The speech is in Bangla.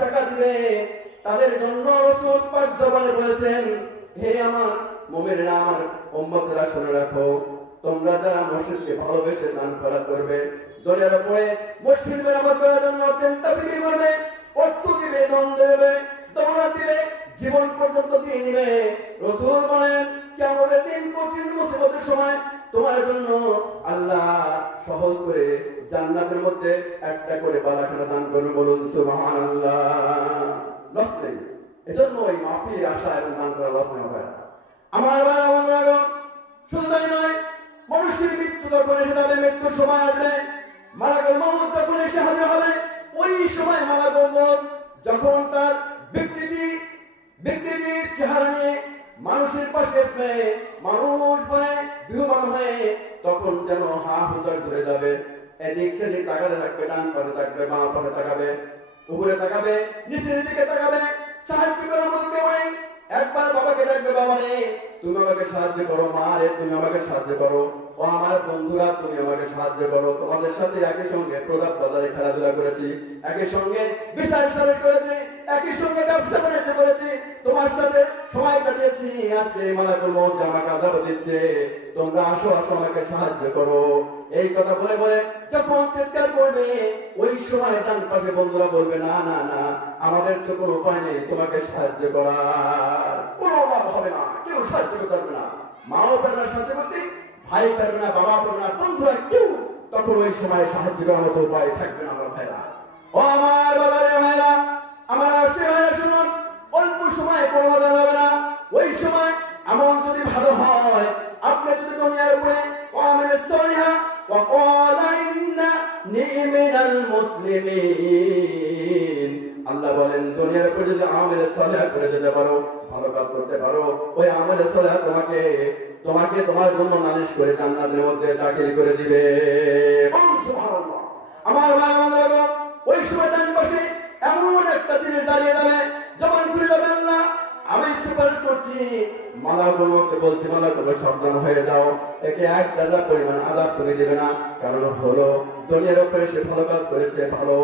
টাকা দিবে তাদের জন্য রাসূল পাক জবানে বলেছেন, হে আমার মুমিনরা, আমার উম্মতরা শুনে রাখো, তোমরা যারা মসজিদকে ভালোবেসে দান খয়রাত করবে, দরিয়ার উপরে মসজিদ মেরামত করার জন্য চিন্তা বিক্রি করবে, অর্থ দিবে, দম দেবে, দৌড়া দিবে, জীবন পর্যন্ত দিয়ে নিবে, রাসূল বলেন কিয়ামতের দিন কঠিন মুসিবতের সময় তোমার জন্য আল্লাহ সহজ করে জান্নাতের মধ্যে একটা করে বালাখানা দান করবে। বলুন সুবহানাল্লাহ। লস নেই, এজন্য ওই মাহফিলে আসা এবং দান করা লস নেই হবে। আমার ভাইরা, শুধু তাই নয়, মানুষের মৃত্যু যখন এসে যাবে, মৃত্যুর সময় আসবে, মালাকুল মউত যখন এসে হাজির হবে, ওই সময় মালাকুল মউত যখন তার ব্যক্তির চেহারা নিয়ে মানুষের পাশে আসবে, মানুষ ভয়ে বিহ্বল হয়ে তখন যেন হা হুতাশ ধরে যাবে, এদিক সেদিক তাকাতে থাকবে, ডান পাশে থাকবে, বাঁ পাশে তাকাবে, উপরে তাকাবে, নিচের দিকে তাকাবে, সাহায্য করার মতো কেউ নেই। একবার বাবাকে ডাকবে, বাবা রে তুমি আমাকে সাহায্য করো, মা রে তুমি আমাকে সাহায্য করো, ও আমার বন্ধুরা তুমি আমাকে সাহায্য করো, তোমাদের সাথে একই সঙ্গে প্রতাপ বাজারে খেলাধুলা করেছি, একই সঙ্গে বিচার সালিশ করেছি, একই সঙ্গে ব্যবসা বাণিজ্য করেছি, তোমার সাথে সময় কাটিয়েছি, আজকে মালাকুল মউত আমাকে আযাব দিচ্ছে, তোমরা আসো আসো আমাকে সাহায্য করো। এই কথা বলে বলে যখন চিৎকার করবে, ওই সময় ডান পাশে বন্ধুরা বলবে, না না না, আমাদের তো কোনো উপায় নেই তোমাকে সাহায্য করার, কোনো অভাব হবে না, কেউ সাহায্য করবে না, মাও পারবে না সাহায্য করতে, ভাই পারবে না, বাবা পারবে না, বন্ধুরা কেউ তখন ওই সময় সাহায্য করার মতো উপায় থাকবে না। আমার ভাইরা, ও আমার বাবারে ভাইরা, আমার আসে ভাইরা শুনুন, অল্প সময় কোনো বাধা যাবে না। ওই সময় এমন যদি ভালো হয়, আপনি যদি দুনিয়ার উপরে ওয়ামিনাস সালিহা ওয়া ক্বালা ইন্নানি মিনাল মুসলিমিন, আল্লাহ বলেন দুনিয়ার উপরে যদি আমালে সালিহা করে যেতে পারো, ভালো কাজ করতে পারো, ওই আমালে সালিহা তোমাকে তোমার জন্য নালিশ করে জান্নাতের মধ্যে দাখিল করে দিবে। সুবহানাল্লাহ। আমার ভাই বন্ধুরা, ওই সময় ডান পাশে এমন একটা জিনিস দাঁড়িয়ে যাবে, জবান খুলে যাবে, আল্লাহ আমি সুপারিশ করছি, মালাকুলকে বলছি, মালাকুল সাবধান হয়ে যাও, একে এক জায়গা পরিমাণ আযাব তুমি দেবে না, কারণ হলো দুনিয়ার উপরে সে ভালো কাজ করেছে, ভালো